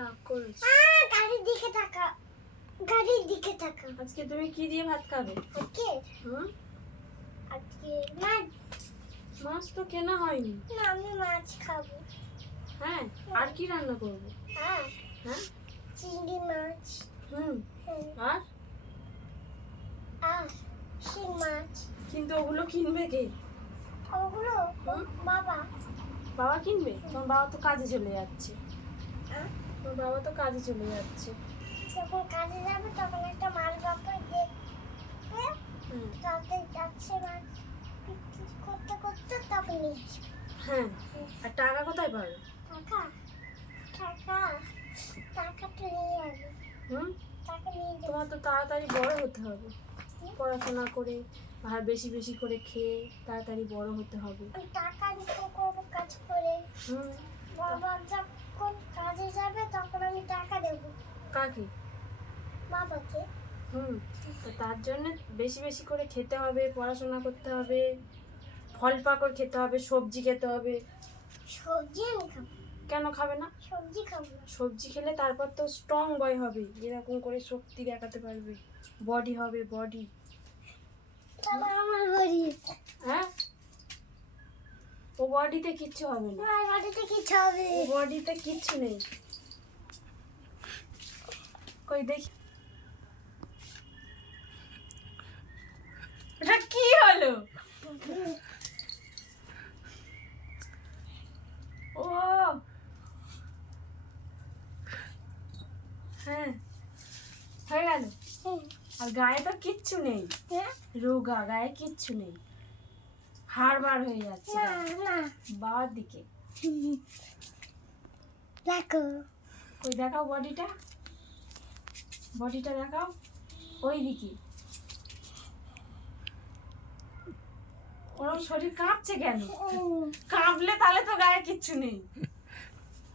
রাগ করেছে? গাড়ির দিকে তাকা। গাড়ির দিকে তাকা। আজকে তুমি কি দিয়ে ভাত খাবে? আজকে? হুম? আজকে মাছ। মাছ তো কেনা হয়নি। না আমি মাছ খাব। হ্যাঁ আর কি রান্না করব? হ্যাঁ হ্যাঁ? চিংড়ি মাছ। হুম হ্যাঁ, আর? আর শিং মাছ। কিন্তু ওগুলো কিনবে কে? ওগুলো? বাবা। বাবা কিনবে? তোমার বাবা তো কাজে চলে যাচ্ছে। আহ, তোমার বাবা তো কাজে চলে যাচ্ছে। যখন কাজে যাবে তখন একটা মাছ বাবা দেখবে রাতে যাচ্ছে বিক্রি করতে করতে তখন নিয়ে আসবে। হ্যাঁ আর টাকা কোথায় পাবে? টাকা? টাকা? টাকা তো নিয়ে যাবে হুম? টাকা নিয়ে যাবে। তোমার তো তাড়াতাড়ি বড় হতে হবে। পড়াশোনা করে আর বেশি বেশি করে খেয়ে তাড়াতাড়ি বড় হতে হবে। টাকা ইনকাম করব কাজ করে। হুম। বাবা যখন কাজে যাবে তখন আমি টাকা দেবো। কাকে? বাবাকে। হুম তো তার জন্য বেশি বেশি করে খেতে হবে পড়াশোনা করতে হবে ফল পাকড় খেতে হবে সবজি খেতে হবে। সবজি আমি খাব। কেন খাবে না? সবজি খাব। না সবজি খেলে তারপর তো স্ট্রং বয় হবে এরকম করে শক্তি দেখাতে পারবে। বডি হবে বডি আমার বাড়ি বডিতে কিচ্ছু হবে না। বাড়িতে কিছু হবে। বডিতে কিচ্ছু নেই। কই দেখি। এটা কি হলো? ও। হ্যাঁ হয়ে গেল। আর গায়ে তো কিচ্ছু নেই। হ্যাঁ? রোগা গায়ে কিচ্ছু নেই। হাড় বার হয়ে যাচ্ছে। বাবার দিকে। দেখো। ওই দেখাও বডিটা। বডিটা দেখাও। ওই দিকে। ওরম শরীর কাঁপছে কেন? কাঁপলে তাহলে তো গায়ে কিচ্ছু নেই।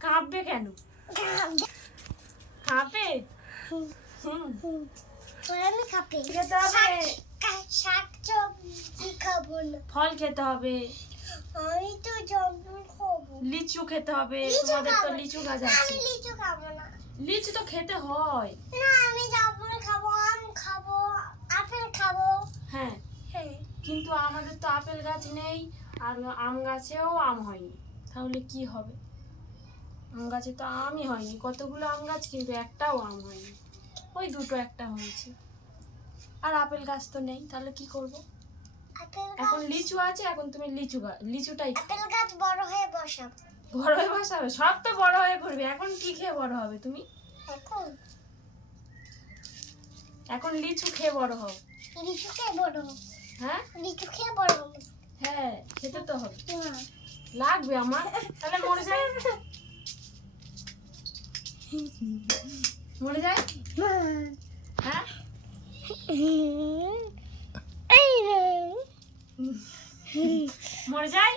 কাঁপবে কেন? কাঁপে? হুম, হুম হুম। ওরা আমি খাবি খেতে হবে শাক- শাক সবজি খাব না ফল খেতে হবে। আমি তো জঙ্গল খাব। লিচু খেতে হবে। তোমাদের তো লিচু গাছ আছে। আমি লিচু খাব না। লিচু তো খেতে হয়। না আমি জামরুল খাব আম খাব আপেল খাব। হ্যাঁ। হ্যাঁ। কিন্তু আমাদের তো আপেল গাছ নেই আর আম গাছেও আম হয়নি। তাহলে কি হবে? আম গাছে তো আমই হয়নি। কতগুলো আম গাছ কিন্তু একটাও আম হয়নি। ওই দুটো একটা হয়েছে। আর আপেল গাছ তো নেই তাহলে কি করব? এখন লিচু আছে এখন তুমি লিচু লিচুটাই আপেল গাছ বড় হয়ে বসাবো। বড় হয়ে বসাবে? সব তো বড় হয়ে পড়বে এখন কি খেয়ে বড় হবে তুমি? এখন। এখন লিচু খেয়ে বড় হও। লিচু খেয়ে বড় হব। হ্যাঁ? লিচু খেয়ে বড় হব হ্যাঁ খেতে তো হবে। লাগবে আমার? তাহলে মরে যায়? মরে যায়? হ্যাঁ? মরে যায়